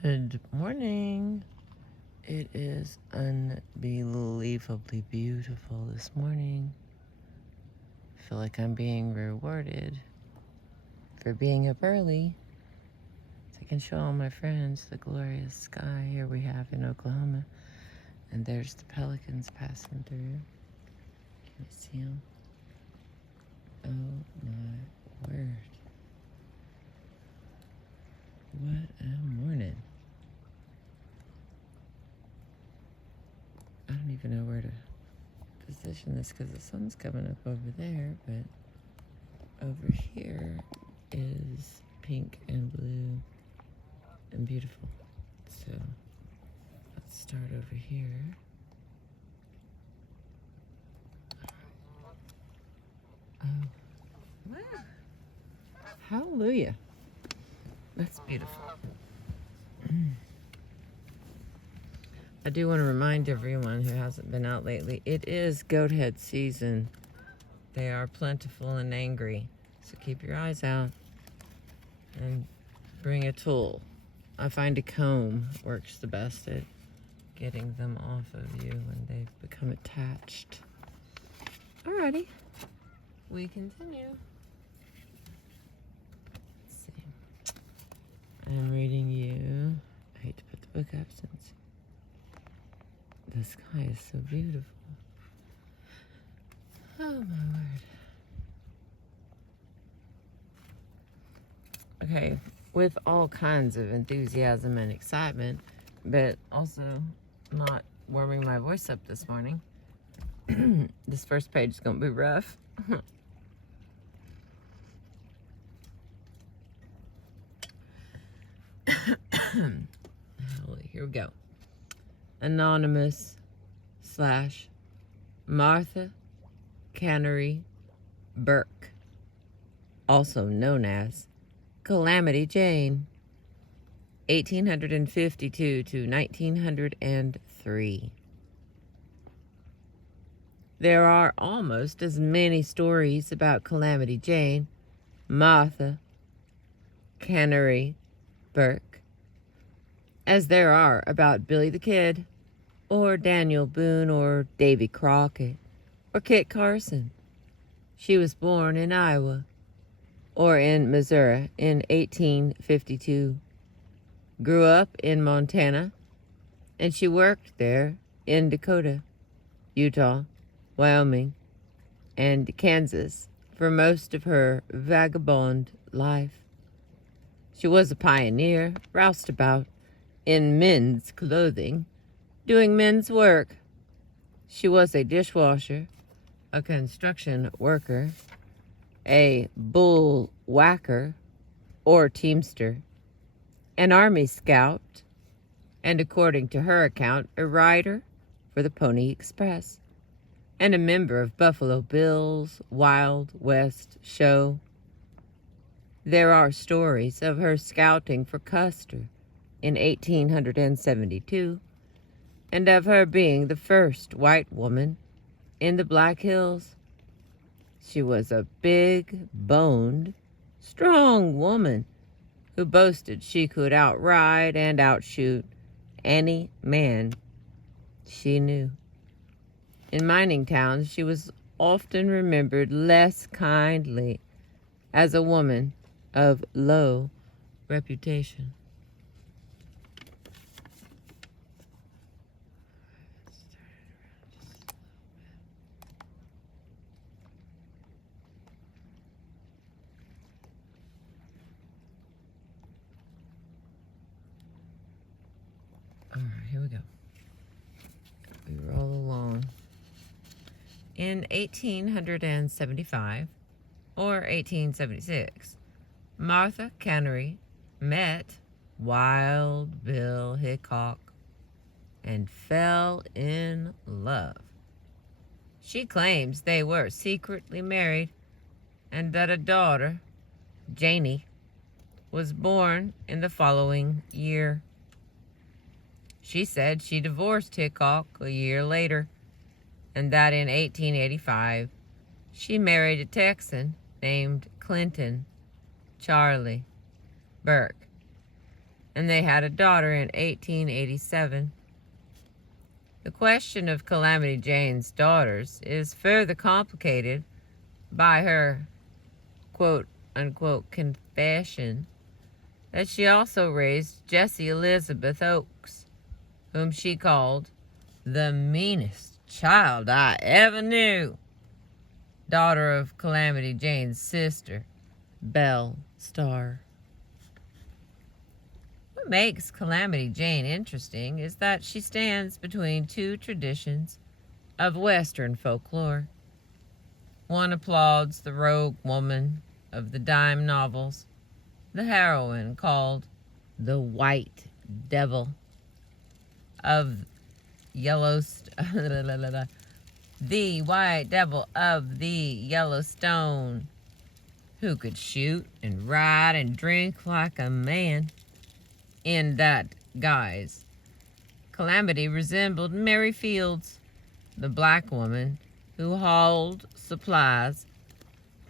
Good morning. It is unbelievably beautiful this morning. I feel like I'm being rewarded for being up early so I can show all my friends the glorious sky here we have in Oklahoma. And there's the pelicans passing through. Can you see them? Oh my word. What a morning. I don't even know where to position this because the sun's coming up over there, but over here is pink and blue and beautiful. So let's start over here. Oh, wow. Hallelujah. That's beautiful. I do want to remind everyone who hasn't been out lately, it is goat head season. They are plentiful and angry. So keep your eyes out and bring a tool. I find a comb works the best at getting them off of you when they've become attached. Alrighty, we continue. Let's see. I'm reading you. I hate to put the book up since the sky is so beautiful. Oh my word. Okay, with all kinds of enthusiasm and excitement, but also not warming my voice up this morning. This first page is going to be rough. Here we go. Anonymous / Martha Cannery Burke, also known as Calamity Jane, 1852 to 1903. There are almost as many stories about Calamity Jane, Martha Cannery Burke, as there are about Billy the Kid, or Daniel Boone, or Davy Crockett, or Kit Carson. She was born in Iowa, or in Missouri, in 1852, grew up in Montana, and she worked there in Dakota, Utah, Wyoming, and Kansas for most of her vagabond life. She was a pioneer, roustabout, in men's clothing, doing men's work. She was a dishwasher, a construction worker, a bull whacker or teamster, an army scout, and according to her account, a rider for the Pony Express, and a member of Buffalo Bill's Wild West show. There are stories of her scouting for Custer in 1872, and of her being the first white woman in the Black Hills. She was a big-boned, strong woman who boasted she could outride and outshoot any man she knew. In mining towns, she was often remembered less kindly as a woman of low reputation. All right, here we go. We roll along. In 1875 or 1876, Martha Cannery met Wild Bill Hickok and fell in love. She claims they were secretly married and that a daughter, Janie, was born in the following year. She said she divorced Hickok a year later, and that in 1885 she married a Texan named Clinton Charlie Burke, and they had a daughter in 1887. The question of Calamity Jane's daughters is further complicated by her quote-unquote confession that she also raised Jessie Elizabeth Oakes, whom she called the meanest child I ever knew, daughter of Calamity Jane's sister, Belle Starr. What makes Calamity Jane interesting is that she stands between two traditions of Western folklore. One applauds the rogue woman of the dime novels, the heroine called the White Devil of Yellowstone, the White Devil of the Yellowstone, who could shoot and ride and drink like a man. In that guise, Calamity resembled Mary Fields, the black woman who hauled supplies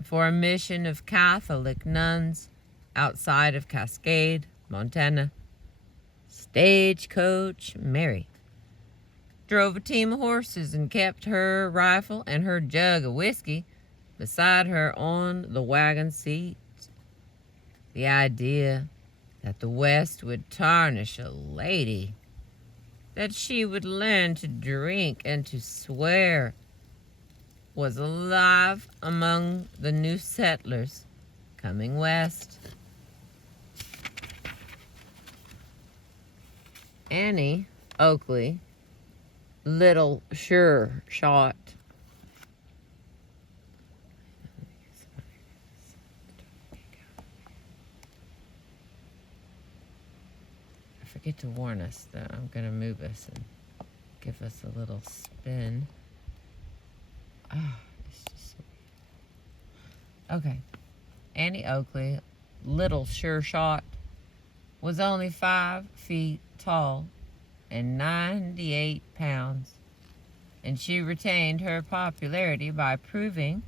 for a mission of Catholic nuns outside of Cascade, Montana. Stagecoach Mary drove a team of horses and kept her rifle and her jug of whiskey beside her on the wagon seat. The idea that the West would tarnish a lady, that she would learn to drink and to swear, was alive among the new settlers coming west. Annie Oakley, Little Sure Shot, I forget to warn us that I'm going to move us and give us a little spin. It's just so... Okay. Annie Oakley, Little Sure Shot, was only 5 feet tall and 98 pounds, and she retained her popularity by proving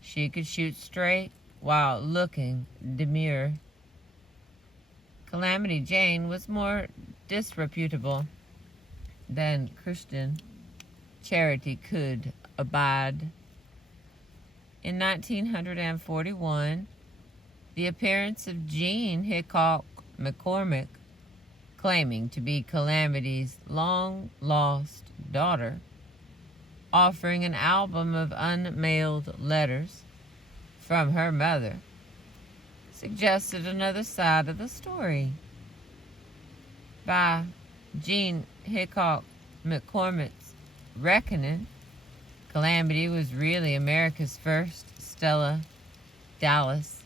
she could shoot straight while looking demure. Calamity Jane was more disreputable than Christian charity could abide. In 1941, the appearance of Jean Hickok McCormick, claiming to be Calamity's long-lost daughter, offering an album of unmailed letters from her mother, suggested another side of the story. By Jean Hickok McCormick's reckoning, Calamity was really America's first Stella Dallas,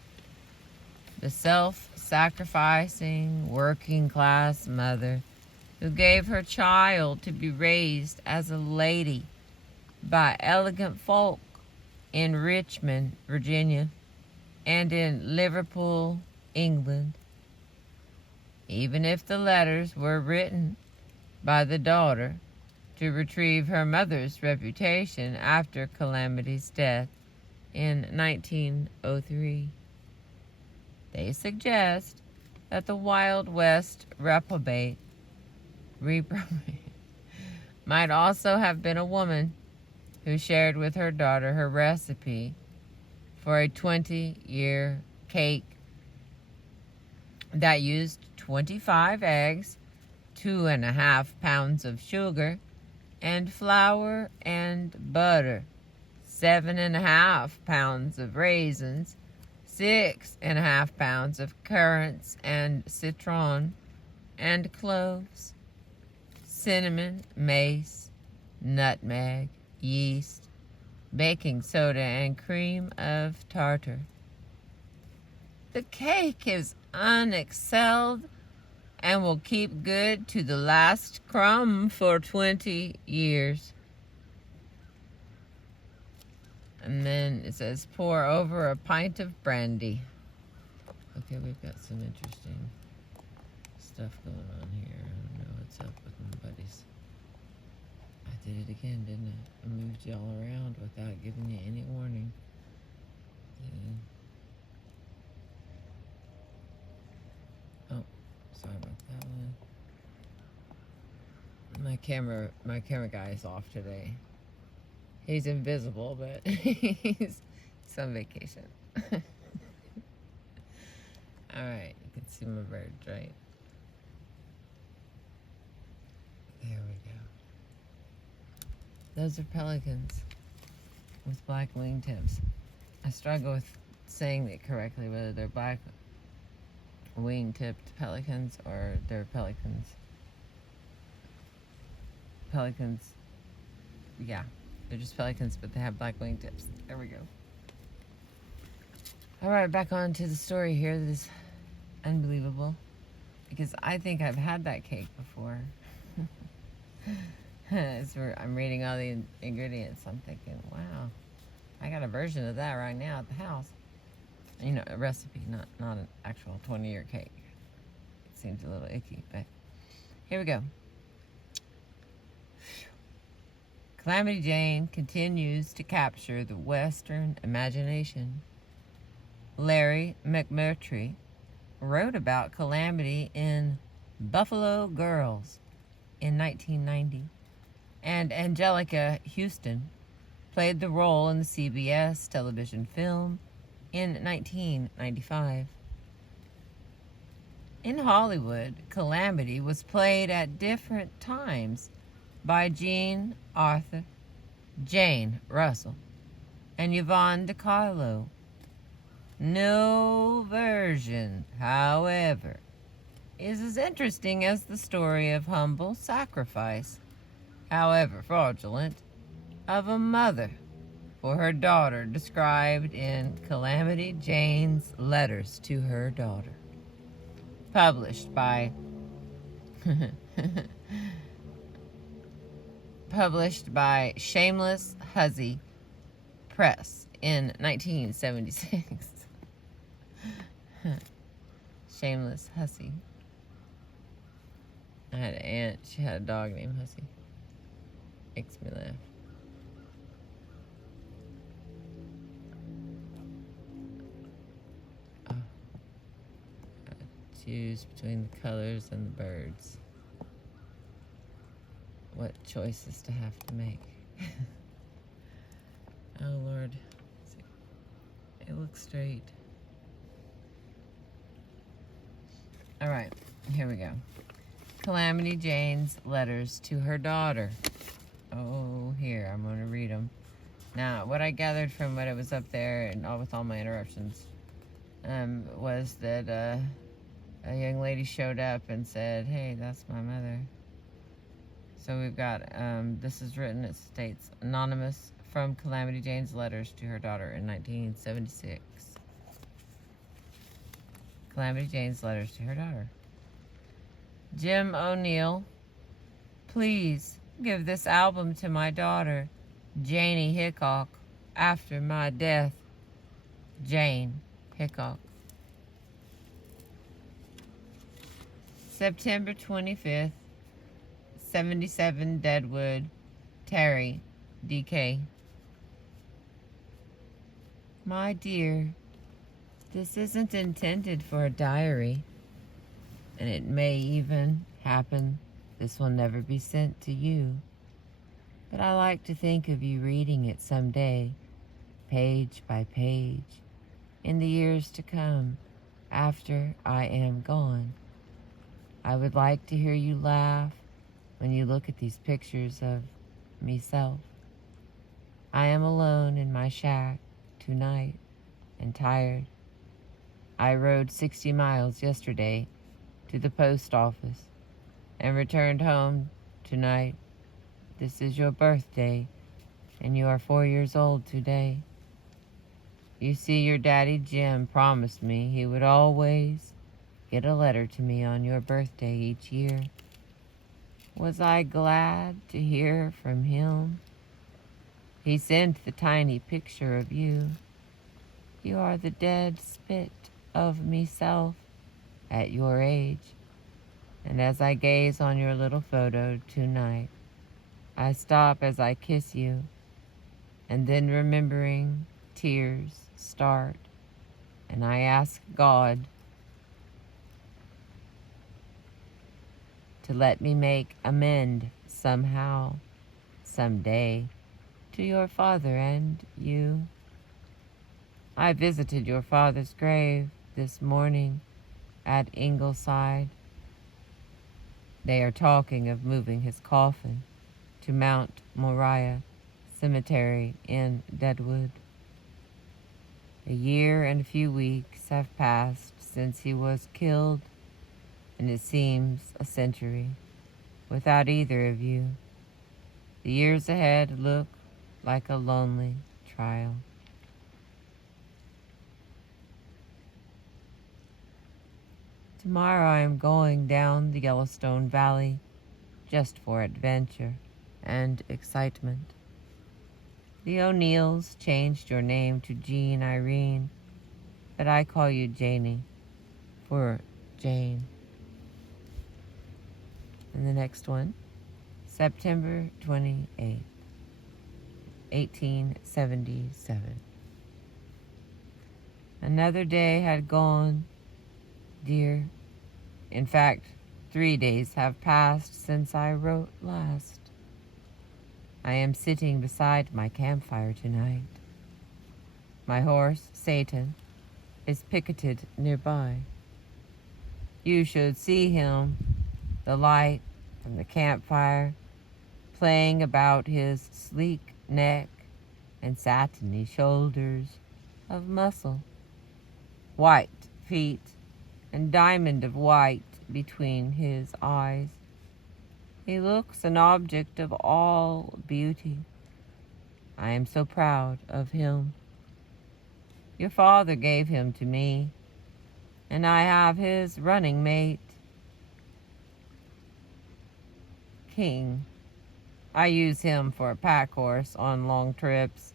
the self-sacrificing working-class mother who gave her child to be raised as a lady by elegant folk in Richmond, Virginia, and in Liverpool, England. Even if the letters were written by the daughter to retrieve her mother's reputation after Calamity's death in 1903. They suggest that the Wild West reprobate might also have been a woman who shared with her daughter her recipe for a 20-year cake that used 25 eggs, 2.5 pounds of sugar, and flour and butter, 7.5 pounds of raisins, 6.5 pounds of currants and citron, and cloves, cinnamon, mace, nutmeg, yeast, baking soda, and cream of tartar. The cake is unexcelled and will keep good to the last crumb for 20 years. And then it says, pour over a pint of brandy. Okay, we've got some interesting stuff going on here. I don't know what's up with my buddies. I did it again, didn't I? I moved y'all around without giving you any warning. Oh, sorry about that. My camera guy is off today. He's invisible, but he's on vacation. Alright, you can see my birds, right? There we go. Those are pelicans with black wingtips. I struggle with saying it correctly, whether they're black wing-tipped pelicans or they're pelicans. Pelicans, yeah, they're just pelicans, but they have black wingtips. There we go. Alright, back on to the story here that is unbelievable, because I think I've had that cake before. I'm reading all the ingredients. I'm thinking, wow, I got a version of that right now at the house. You know, a recipe, not an actual 20-year cake. It seems a little icky, but here we go. Calamity Jane continues to capture the Western imagination. Larry McMurtry wrote about Calamity in Buffalo Girls in 1990, and Angelica Houston played the role in the CBS television film in 1995. In Hollywood, Calamity was played at different times by Jean Arthur, Jane Russell, and Yvonne DiCarlo. No version, however, is as interesting as the story of humble sacrifice, however fraudulent, of a mother for her daughter, described in Calamity Jane's Letters to Her Daughter, published by Shameless Hussy Press in 1976. Shameless Hussy. I had an aunt, she had a dog named Hussy. Makes me laugh. Oh. Choose between the colors and the birds. What choices to have to make. Oh Lord. It looks straight. Alright, here we go. Calamity Jane's Letters to Her Daughter. Oh, here, I'm going to read them. Now, what I gathered from what it was up there, and with all my interruptions, was that a young lady showed up and said, "Hey, that's my mother." So we've got, this is written, it states, anonymous from Calamity Jane's Letters to Her Daughter in 1976. Calamity Jane's Letters to Her Daughter. Jim O'Neill, please give this album to my daughter, Janie Hickok, after my death. Jane Hickok. September 25th, 77 Deadwood, Terry, DK. My dear, this isn't intended for a diary, and it may even happen this will never be sent to you. But I like to think of you reading it someday, page by page, in the years to come, after I am gone. I would like to hear you laugh when you look at these pictures of meself. I am alone in my shack tonight and tired. I rode 60 miles yesterday to the post office and returned home tonight. This is your birthday, and you are 4 years old today. You see, your daddy Jim promised me he would always get a letter to me on your birthday each year. Was I glad to hear from him? He sent the tiny picture of you. You are the dead spit of meself at your age. And as I gaze on your little photo tonight, I stop as I kiss you, and then remembering tears start, and I ask God to let me make amends somehow, someday, to your father and you. I visited your father's grave this morning at Ingleside. They are talking of moving his coffin to Mount Moriah Cemetery in Deadwood. A year and a few weeks have passed since he was killed, and it seems a century without either of you. The years ahead look like a lonely trial. Tomorrow I am going down the Yellowstone Valley just for adventure and excitement. The O'Neills changed your name to Jean Irene, but I call you Janie for Jane. And the next one, September 28th, 1877. Another day had gone, dear. In fact, 3 days have passed since I wrote last. I am sitting beside my campfire tonight. My horse, Satan, is picketed nearby. You should see him, the light from the campfire playing about his sleek neck and satiny shoulders of muscle, white feet, and diamond of white between his eyes. He looks an object of all beauty. I am so proud of him. Your father gave him to me, and I have his running mate, King. I use him for a pack horse on long trips,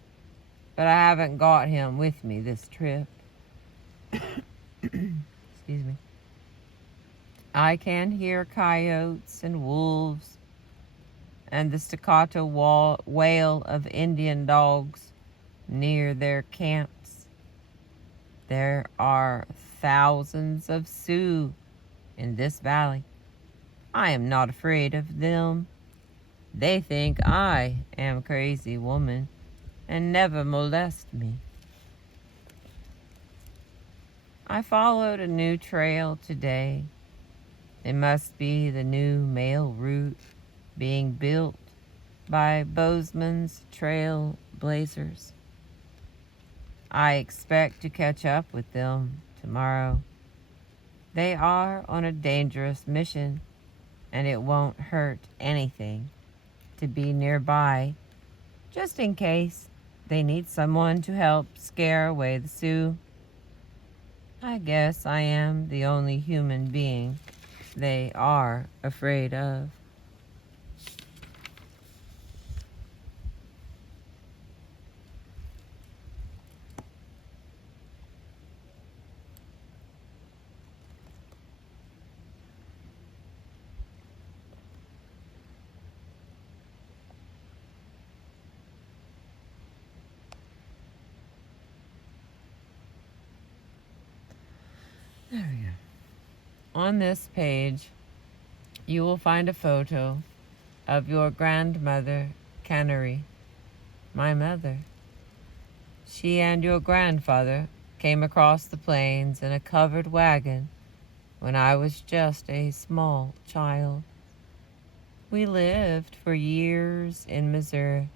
but I haven't got him with me this trip. Excuse me. I can hear coyotes and wolves and the staccato wail of Indian dogs near their camps. There are thousands of Sioux in this valley. I am not afraid of them. They think I am a crazy woman and never molest me. I followed a new trail today. It must be the new mail route being built by Bozeman's trail blazers. I expect to catch up with them tomorrow. They are on a dangerous mission, and it won't hurt anything to be nearby, just in case they need someone to help scare away the Sioux. I guess I am the only human being they are afraid of. There we go. On this page, you will find a photo of your grandmother, Canary, my mother. She and your grandfather came across the plains in a covered wagon when I was just a small child. We lived for years in Missouri.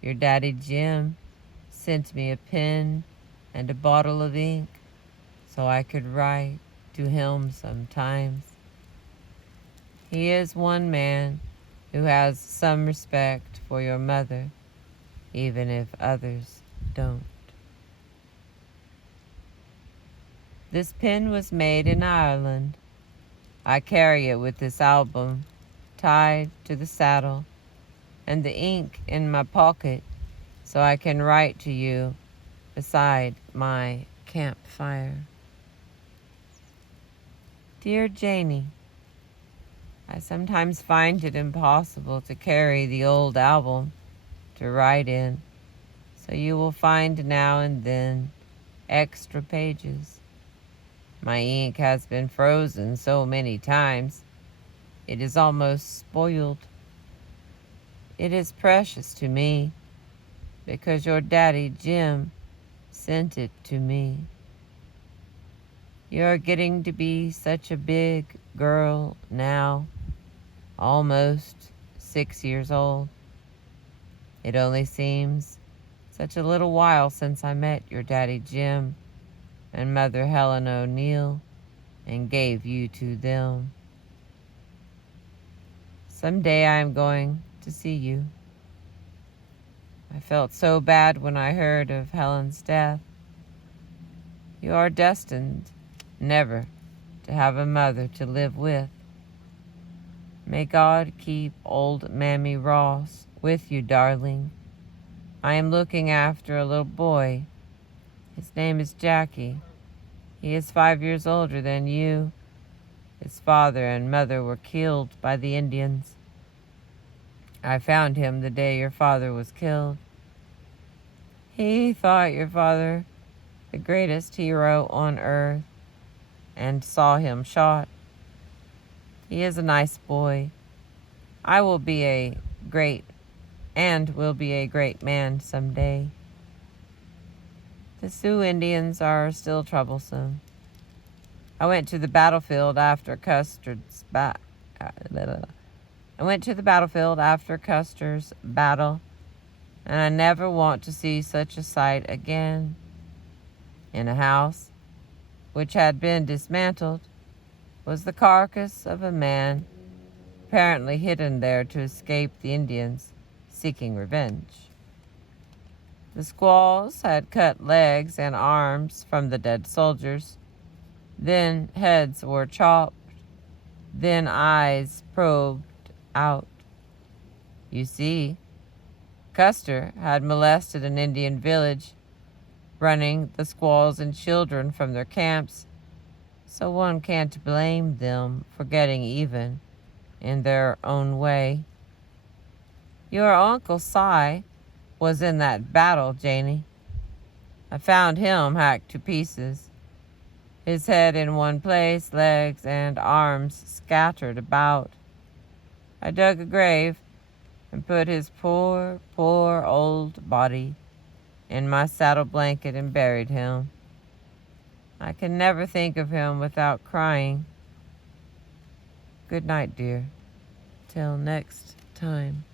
Your daddy Jim sent me a pen and a bottle of ink so I could write to him sometimes. He is one man who has some respect for your mother, even if others don't. This pen was made in Ireland. I carry it with this album tied to the saddle and the ink in my pocket so I can write to you beside my campfire. Dear Janie, I sometimes find it impossible to carry the old album to write in, so you will find now and then extra pages. My ink has been frozen so many times, it is almost spoiled. It is precious to me because your daddy Jim sent it to me. You're getting to be such a big girl now, almost 6 years old. It only seems such a little while since I met your daddy Jim and Mother Helen O'Neill and gave you to them. Someday I am going to see you. I felt so bad when I heard of Helen's death. You are destined never to have a mother to live with. May God keep old Mammy Ross with you, darling. I am looking after a little boy. His name is Jackie. He is 5 years older than you. His father and mother were killed by the Indians. I found him the day your father was killed. He thought your father the greatest hero on earth and saw him shot. He is a nice boy. I will be a great man someday. The Sioux Indians are still troublesome. I went to the battlefield after Custer's battle, and I never want to see such a sight again. In a house which had been dismantled was the carcass of a man, apparently hidden there to escape the Indians seeking revenge. The squaws had cut legs and arms from the dead soldiers. Then heads were chopped. Then eyes probed out. You see, Custer had molested an Indian village, running the squaws and children from their camps, so one can't blame them for getting even in their own way. Your Uncle Si was in that battle, Janey. I found him hacked to pieces, his head in one place, legs and arms scattered about. I dug a grave and put his poor old body in my saddle blanket and buried him. I can never think of him without crying. Good night, dear. Till next time.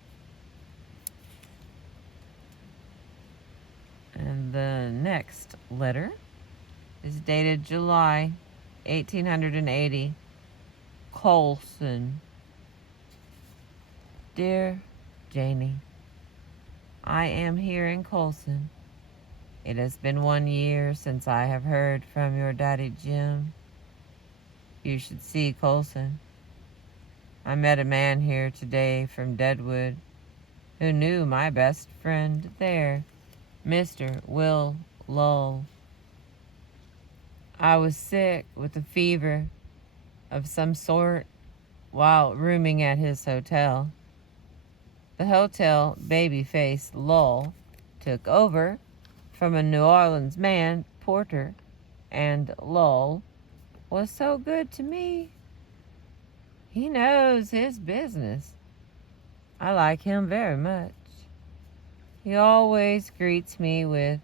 And the next letter is dated July 1880. Colson. Dear Janie, I am here in Colson. It has been 1 year since I have heard from your daddy Jim. You should see Colson. I met a man here today from Deadwood who knew my best friend there, Mr. Will Lull. I was sick with a fever of some sort while rooming at his hotel. The hotel babyface Lull took over from a New Orleans man, Porter, and Lull was so good to me. He knows his business. I like him very much. He always greets me with,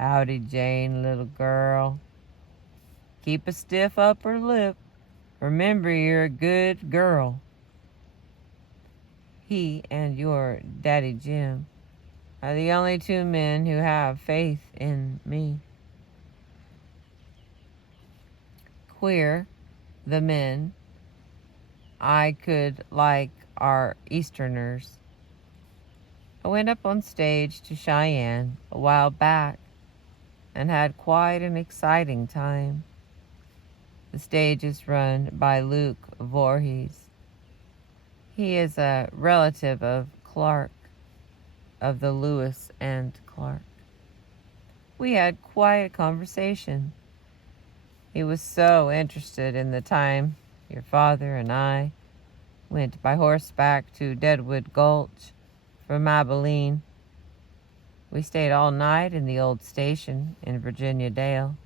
"Howdy, Jane, little girl. Keep a stiff upper lip. Remember you're a good girl." He and your daddy Jim are the only two men who have faith in me. Queer, the men I could like are Easterners. I went up on stage to Cheyenne a while back and had quite an exciting time. The stage is run by Luke Voorhees. He is a relative of Clark, of the Lewis and Clark. We had quite a conversation. He was so interested in the time your father and I went by horseback to Deadwood Gulch from Abilene. We stayed all night in the old station in Virginia Dale.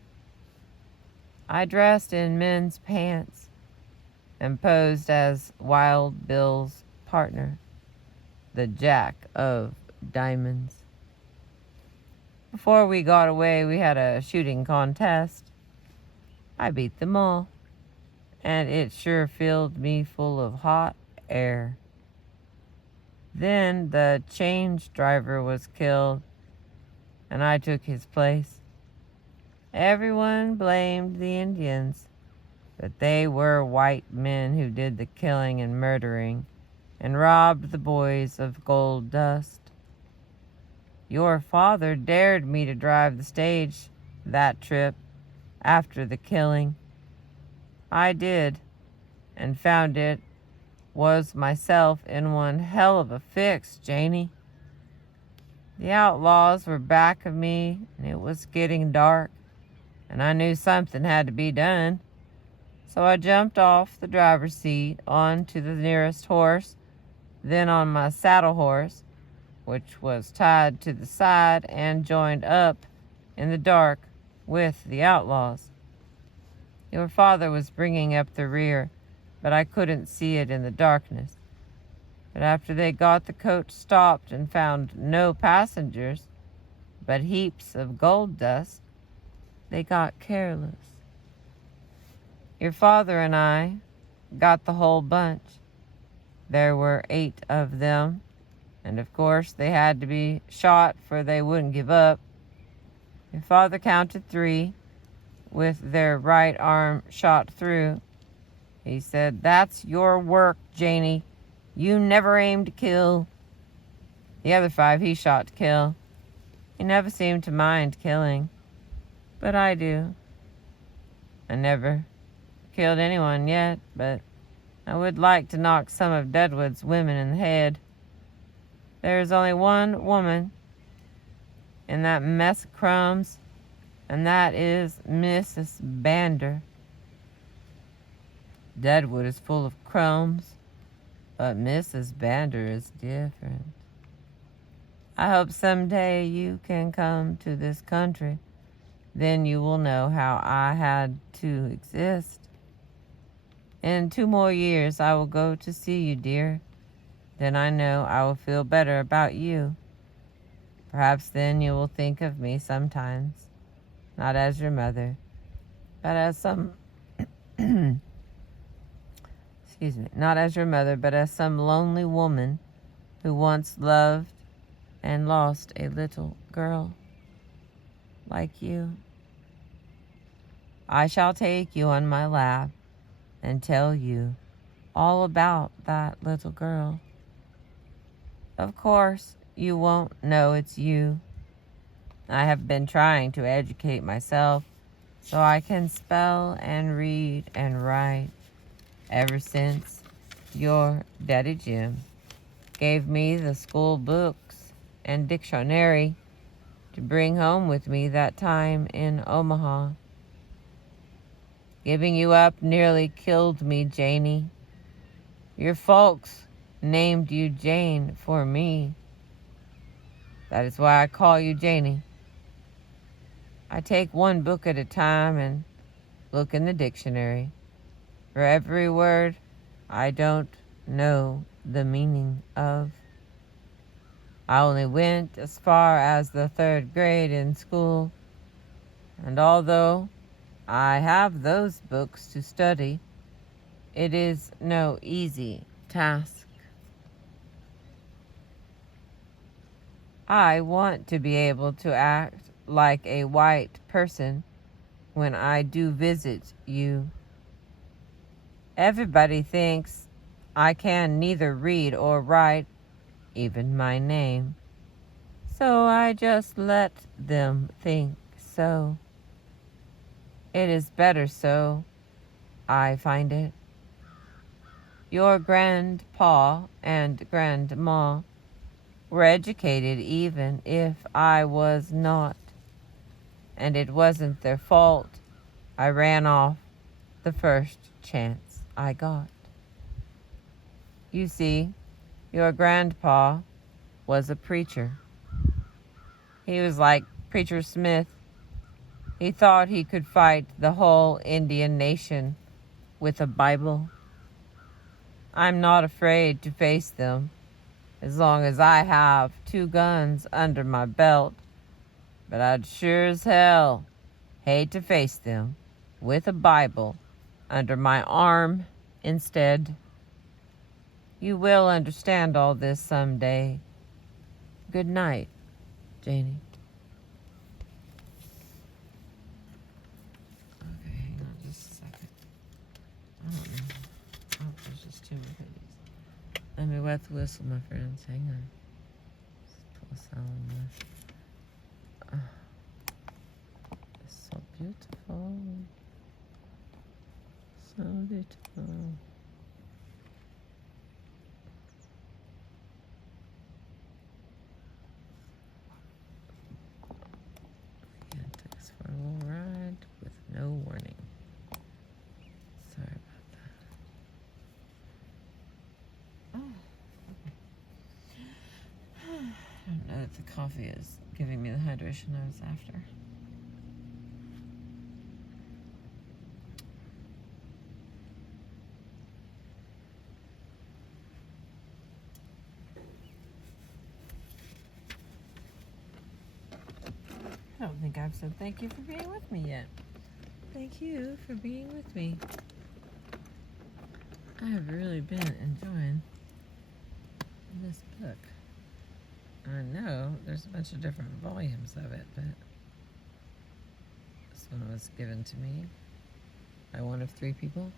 I dressed in men's pants and posed as Wild Bill's partner. the Jack of Diamonds. Before we got away, we had a shooting contest. I beat them all, and it sure filled me full of hot air. Then the change driver was killed, and I took his place. Everyone blamed the Indians, but they were white men who did the killing and murdering and robbed the boys of gold dust. Your father dared me to drive the stage that trip after the killing. I did, and found it was myself in one hell of a fix, Janie. The outlaws were back of me, and it was getting dark, and I knew something had to be done. So I jumped off the driver's seat onto the nearest horse, then on my saddle horse, which was tied to the side, and joined up in the dark with the outlaws. Your father was bringing up the rear, but I couldn't see it in the darkness. But after they got the coach stopped and found no passengers, but heaps of gold dust, they got careless. Your father and I got the whole bunch. There were 8 of them, and of course they had to be shot, for they wouldn't give up. Your father counted 3 with their right arm shot through. He said, "That's your work, Janie. You never aim to kill." The other 5 he shot to kill. He never seemed to mind killing, but I do. I never killed anyone yet, but I would like to knock some of Deadwood's women in the head. There is only one woman in that mess of crumbs, and that is Mrs. Bander. Deadwood is full of crumbs, but Mrs. Bander is different. I hope someday you can come to this country. Then you will know how I had to exist. In 2 more years, I will go to see you, dear. Then I know I will feel better about you. Perhaps then you will think of me sometimes, not as your mother, but as some not as your mother, but as some lonely woman who once loved and lost a little girl like you. I shall take you on my lap and tell you all about that little girl. Of course, you won't know it's you. I have been trying to educate myself so I can spell and read and write ever since your Daddy Jim gave me the school books and dictionary to bring home with me that time in Omaha. Giving you up nearly killed me, Janie. Your folks named you Jane for me. That is why I call you Janie. I take one book at a time and look in the dictionary. For every word I don't know the meaning of. I only went as far as the 3rd grade in school, and although I have those books to study, it is no easy task. I want to be able to act like a white person when I do visit you. Everybody thinks I can neither read or write, even my name. So I just let them think so. It is better so, I find it. Your grandpa and grandma were educated even if I was not, and it wasn't their fault I ran off the first chance I got. You see, your grandpa was a preacher. He was like Preacher Smith. He thought he could fight the whole Indian nation with a Bible. I'm not afraid to face them. as long as I have 2 guns under my belt, but I'd sure as hell hate to face them with a Bible under my arm instead. You will understand all this someday. Good night, Janie. Okay, hang on just a second. I don't know. Oh, there's just too many pages. Let me wet the whistle, my friends. Hang on. Just pull this out on there. It's so beautiful. So beautiful. Again, took us for a little ride with no warning. Sorry about that. Oh. I don't know if the coffee is giving me the hydration I was after. I don't think I've said thank you for being with me yet. Thank you for being with me. I have really been enjoying this book. I know there's a bunch of different volumes of it, but this one was given to me by one of 3 people,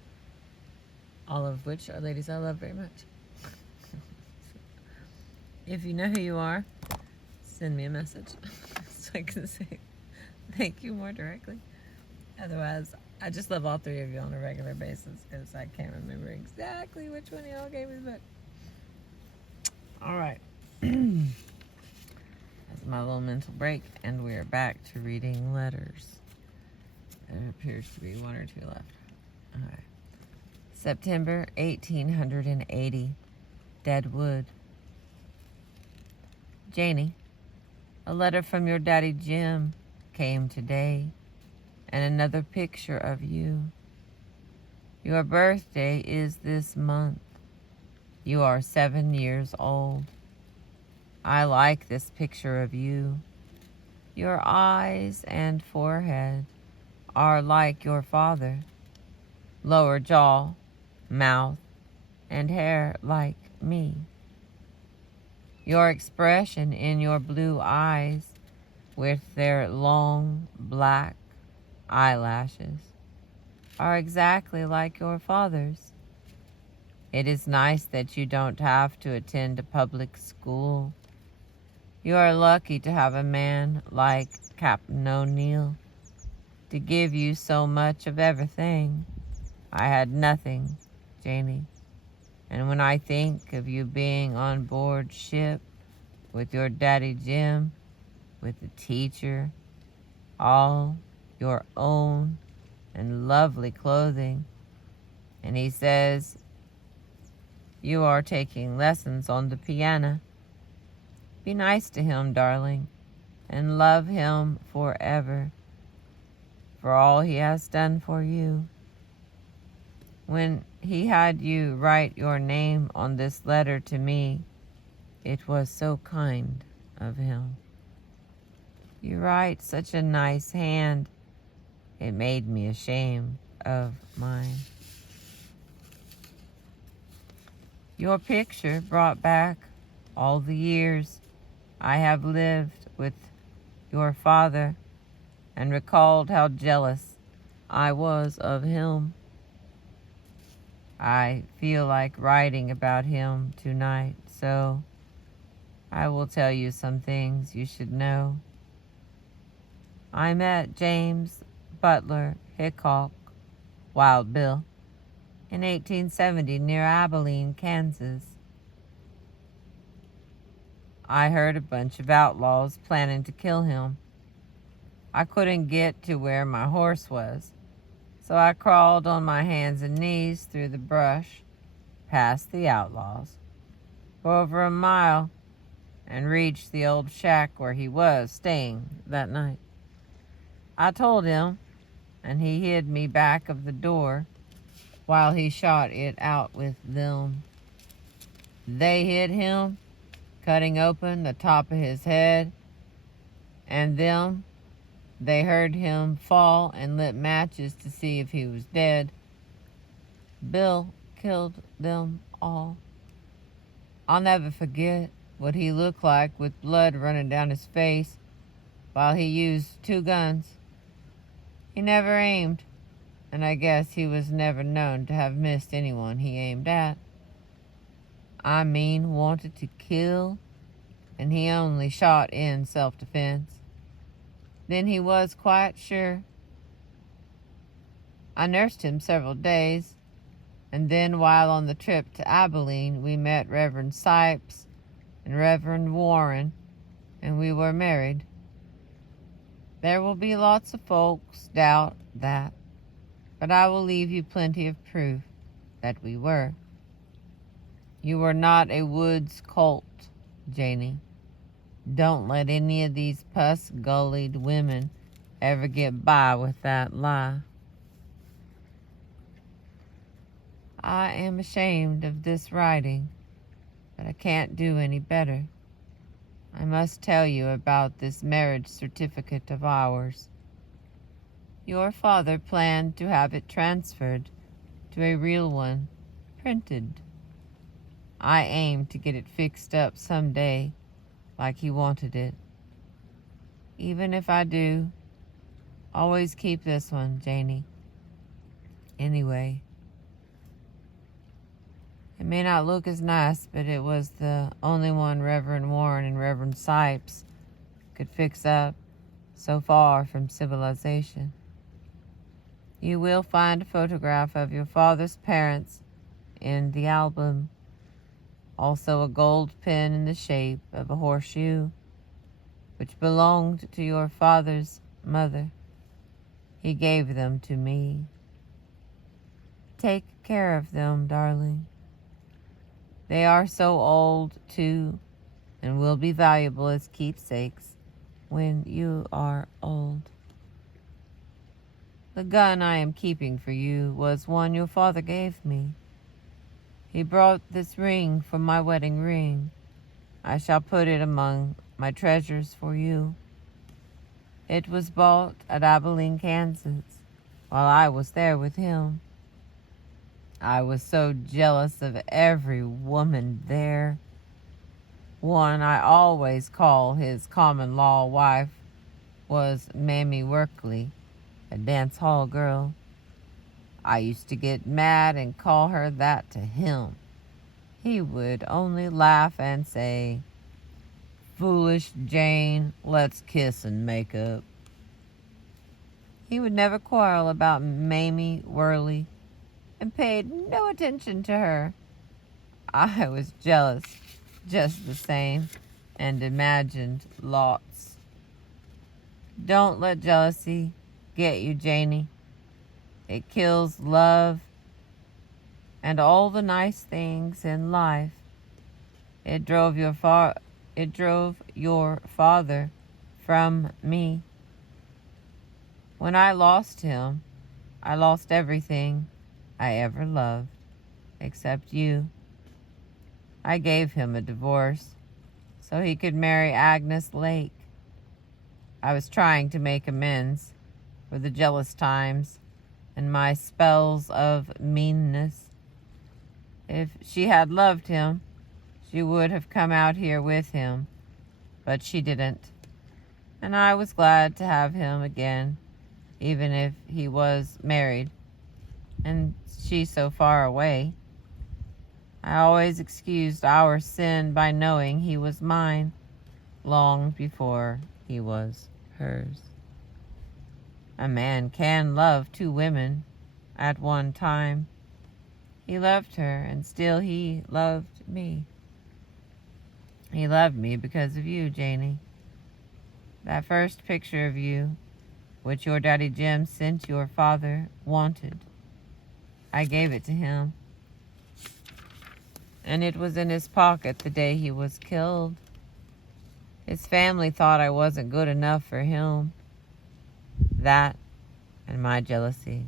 all of which are ladies I love very much. If you know who you are, send me a message so I can say thank you more directly. Otherwise, I just love all 3 of you on a regular basis because I can't remember exactly which one y'all gave me the book. All right. That's my little mental break, and we are back to reading letters. There appears to be 1 or 2 left. All right. September 1880. Deadwood. Janie, a letter from your daddy Jim came today, and another picture of you. Your birthday is this month. You are 7 years old. I like this picture of you. Your eyes and forehead are like your father. Lower jaw, mouth, and hair like me. Your expression in your blue eyes with their long black eyelashes are exactly like your father's. It is nice that you don't have to attend a public school. You are lucky to have a man like Captain O'Neill to give you so much of everything. I had nothing, Janie. And when I think of you being on board ship with your daddy Jim, with the teacher, all your own and lovely clothing, and he says you are taking lessons on the piano. Be nice to him, darling, and love him forever for all he has done for you. When he had you write your name on this letter to me, it was so kind of him. You write such a nice hand, it made me ashamed of mine. Your picture brought back all the years I have lived with your father and recalled how jealous I was of him. I feel like writing about him tonight, so I will tell you some things you should know. I met James Butler Hickok, Wild Bill, in 1870 near Abilene, Kansas. I heard a bunch of outlaws planning to kill him. I couldn't get to where my horse was, so I crawled on my hands and knees through the brush, past the outlaws, for over a mile, and reached the old shack where he was staying that night. I told him, and he hid me back of the door while he shot it out with them. They hit him, cutting open the top of his head, and they heard him fall and lit matches to see if he was dead. Bill killed them all. I'll never forget what he looked like with blood running down his face while he used 2 guns. He never aimed, and I guess he was never known to have missed anyone he aimed at. I mean, wanted to kill, and he only shot in self-defense. Then he was quite sure. I nursed him several days, and then while on the trip to Abilene, we met Reverend Sipes and Reverend Warren, and we were married. There will be lots of folks doubt that, but I will leave you plenty of proof that we were. You were not a woods cult, Janie. Don't let any of these pus-gullied women ever get by with that lie. I am ashamed of this writing, but I can't do any better. I must tell you about this marriage certificate of ours. Your father planned to have it transferred to a real one, printed. I aim to get it fixed up someday like he wanted it. Even if I do, always keep this one, Janie. Anyway, it may not look as nice, but it was the only one Reverend Warren and Reverend Sipes could fix up so far from civilization. You will find a photograph of your father's parents in the album. Also a gold pin in the shape of a horseshoe, which belonged to your father's mother. He gave them to me. Take care of them, darling. They are so old, too, and will be valuable as keepsakes when you are old. The gun I am keeping for you was one your father gave me. He brought this ring for my wedding ring. I shall put it among my treasures for you. It was bought at Abilene, Kansas, while I was there with him. I was so jealous of every woman there. One I always call his common law wife was Mamie Workley, a dance hall girl. I used to get mad and call her that to him. He would only laugh and say, "Foolish Jane, let's kiss and make up." He would never quarrel about Mamie Worley and paid no attention to her. I was jealous just the same and imagined lots. Don't let jealousy get you, Janie. It kills love and all the nice things in life. It drove your father from me. When I lost him, I lost everything I ever loved, except you. I gave him a divorce so he could marry Agnes Lake. I was trying to make amends for the jealous times and my spells of meanness. If she had loved him, she would have come out here with him, but she didn't. And I was glad to have him again, even if he was married and she so far away. I always excused our sin by knowing he was mine long before he was hers. A man can love 2 women at one time. He loved her, and still he loved me. He loved me because of you, Janie. That first picture of you, which your daddy Jim sent your father, wanted. I gave it to him. And it was in his pocket the day he was killed. His family thought I wasn't good enough for him. That and my jealousy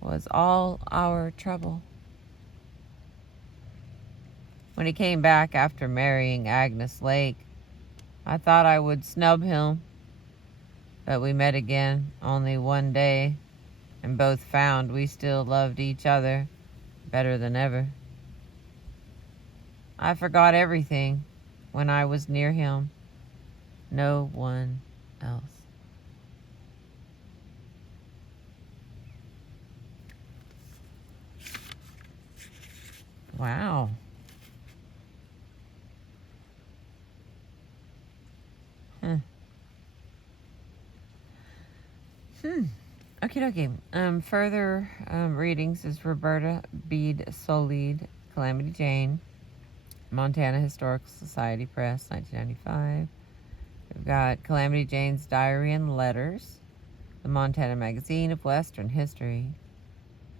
was all our trouble. When he came back after marrying Agnes Lake, I thought I would snub him, but we met again only one day and both found we still loved each other better than ever. I forgot everything when I was near him. No one else. Wow. Huh. Okie dokie. Further readings is Roberta Bede Solide, Calamity Jane, Montana Historical Society Press, 1995. We've got Calamity Jane's Diary and Letters, the Montana Magazine of Western History,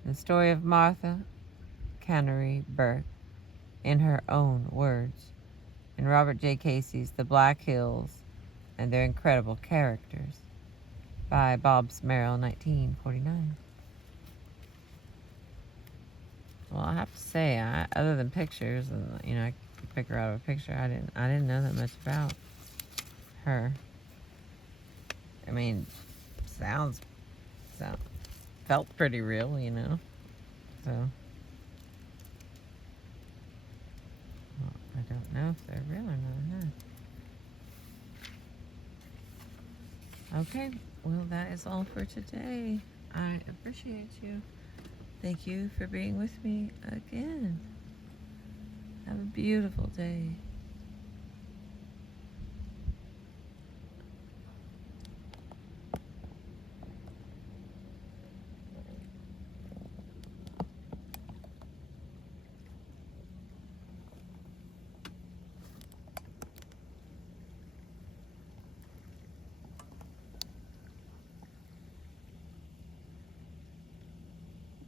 the story of Martha Cannery Burke, in her own words, and Robert J. Casey's The Black Hills and Their Incredible Characters, by Bob Smerrill, 1949. Well, I have to say, other than pictures, and I could pick her out of a picture, I didn't know that much about her. I mean, felt pretty real, So, well, I don't know if they're real or not, huh? Okay, well, that is all for today. I appreciate you. Thank you for being with me again. Have a beautiful day.